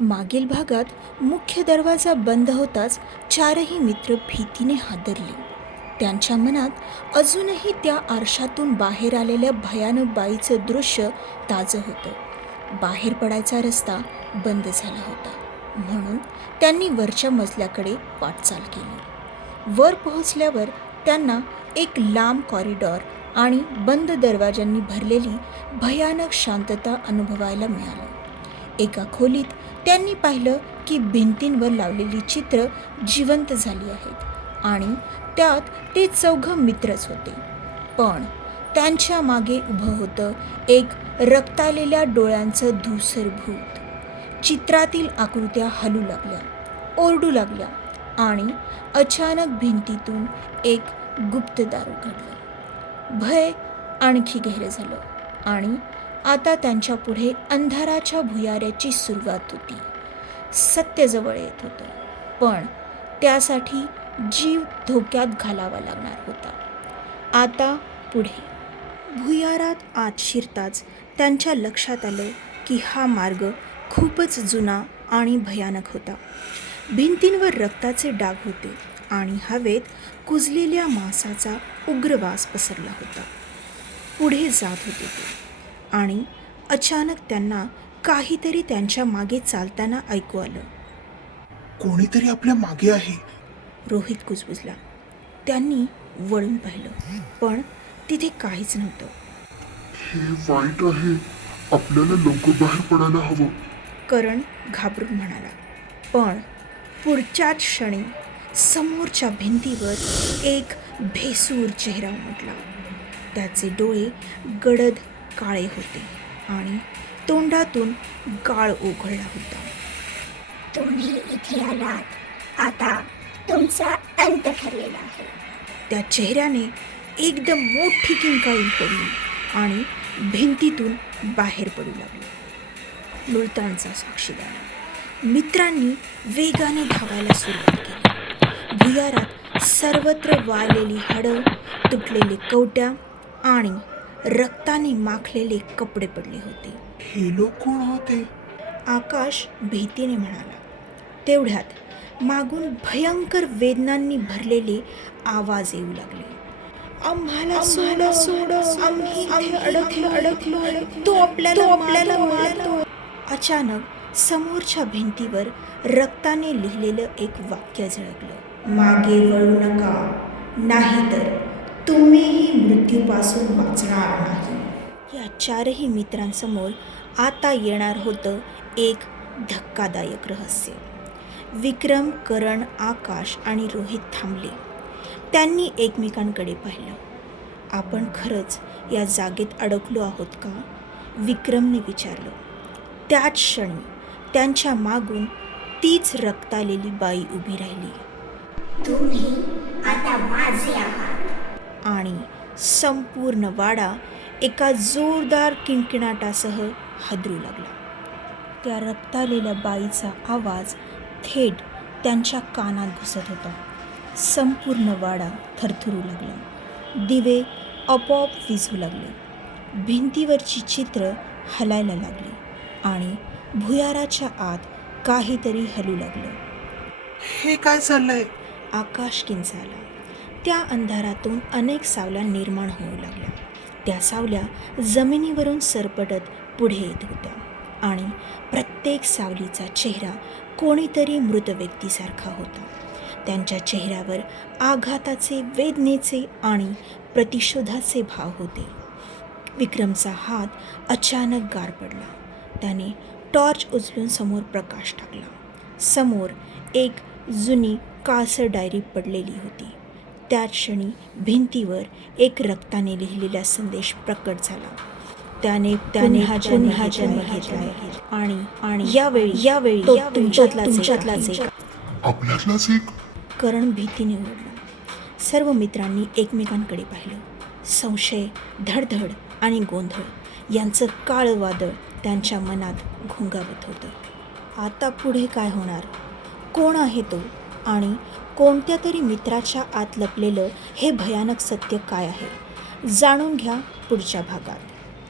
मागील भागात मुख्य दरवाजा बंद होताच चारही मित्र भीतीने हादरले. त्यांच्या मनात अजूनही त्या आरशातून बाहेर आलेल्या भयानक बाईचं दृश्य ताजं होतं. बाहेर पडायचा रस्ता बंद झाला होता, म्हणून त्यांनी वरच्या मजल्याकडे वाटचाल केली. वर पोहोचल्यावर त्यांना एक लांब कॉरिडॉर आणि बंद दरवाजांनी भरलेली भयानक शांतता अनुभवायला मिळाली. एका खोलीत त्यांनी पाहिलं की भिंतींवर लावलेली चित्र जिवंत झाली आहेत आणि त्यात ते चौघं मित्रच होते. पण त्यांच्या मागे उभं होतं एक रक्तालेल्या डोळ्यांचं धूसर भूत. चित्रातील आकृत्या हलू लागल्या, ओरडू लागल्या आणि अचानक भिंतीतून एक गुप्त दार उघडलं. भय आणखी गहिरं झालं आणि आता त्यांच्या पुढे अंधाराच्या भुयाऱ्याची सुरुवात होती. सत्य जवळ येत होतं, पण त्यासाठी जीव धोक्यात घालावा लागणार होता. आता पुढे भुयारात आत शिरताच त्यांच्या लक्षात आलं की हा मार्ग खूपच जुना आणि भयानक होता. भिंतींवर रक्ताचे डाग होते आणि हवेत कुजलेल्या मांसाचा उग्र वास पसरला होता. पुढे जात होते ते आणि अचानक त्यांना काहीतरी त्यांच्या मागे चालताना ऐकू आलं. कोणीतरी आपल्या मागे आहे. रोहित कुजबुजला. त्यांनी वळून पाहिलं, पण तिथे काहीच नव्हतं. हे वाईट आहे, आपल्याला लवकर बाहेर पडायला हवं. करण घाबरून म्हणाला. पण पुढच्याच क्षणी समोरच्या भिंतीवर एक भेसूर चेहरा उमटला. त्याचे डोळे गडद काळे होते आणि तोंडातून गाळ ओघळला होता. तुम्ही इथे आलात, आता तुमचा अंत ठरलेला आहे. त्या चेहऱ्याने एकदम मोठी किंकाळी फोडली आणि भिंतीतून बाहेर पडू लागले. मुलतानचा साक्षीदार. मित्रांनी वेगाने धावायला सुरुवात केली. भुयारात सर्वत्र वाळलेली हाडं, तुटलेले कवट्या आणि रक्ताने माखलेले कपडे पडले होते. हे लोक कोण होते? आकाश भीतीने म्हणाला. तेवढ्यात मागून भयंकर वेदनांनी भरलेले आवाज येऊ लागले. आम्हाला सोडा, आम्ही इथे अडकलो, तो आपल्याला मारतो. अचानक समोरच्या भिंतीवर रक्ताने लिहिलेलं एक वाक्य झळकलं. मागे वळू नका, नाहीतर तुम्हीही मृत्यूपासून वाचणार नाही. या चारही मित्रांसमोर आता येणार होतं एक धक्कादायक रहस्य. विक्रम, करण, आकाश आणि रोहित थांबले. त्यांनी एकमेकांकडे पाहिलं. आपण खरंच या जागेत अडकलो आहोत का? विक्रमने विचारलं. त्याच क्षणी त्यांच्या मागून तीच रक्तालेली बाई उभी राहिली. तुम्ही आता माझे आहात. आणि संपूर्ण वाडा एका जोरदार किणकिणाटासह हादरू लागला. त्या रक्तालेल्या बाईचा आवाज थेट त्यांच्या कानात घुसत होता. संपूर्ण वाडा थरथरू लागला. दिवे आपोआप विझू लागले. भिंतीवरची चित्र हलायला लागली आणि भुयाराच्या आत काहीतरी हलू लागलं. हे काय चाललंय? आकाश किंचाळला. त्या अंधारातून अनेक सावल्या निर्माण होऊ लागल्या. त्या सावल्या जमिनीवरून सरपटत पुढे येत होत्या आणि प्रत्येक सावलीचा चेहरा कोणीतरी मृत व्यक्तीसारखा होता. त्यांच्या चेहऱ्यावर आघाताचे, वेदनेचे आणि प्रतिशोधाचे भाव होते. विक्रमचा हात अचानक गार पडला. त्याने टॉर्च उचलून समोर प्रकाश टाकला. समोर एक जुनी काळसर डायरी पडलेली होती. त्याच क्षणी भिंतीवर एक रक्ताने लिहिलेला संदेश प्रकट झाला. त्याने पुन्हा जन्म घेतलाय आणि यावेळी तो तुमच्यातलाच एक. आपल्यातलाच एक? करण भीतीने ओरडला. सर्व मित्रांनी एकमेकांकडे पाहिलं. संशय, धडधड आणि गोंधळ यांचं काळं वादळ त्यांच्या मनात घोंगावत होतं. आता पुढे काय होणार? कोण आहे तो? आणि कोणत्या तरी मित्राच्या आत लपलेलं हे भयानक सत्य काय आहे? जाणून घ्या पुढच्या भागात.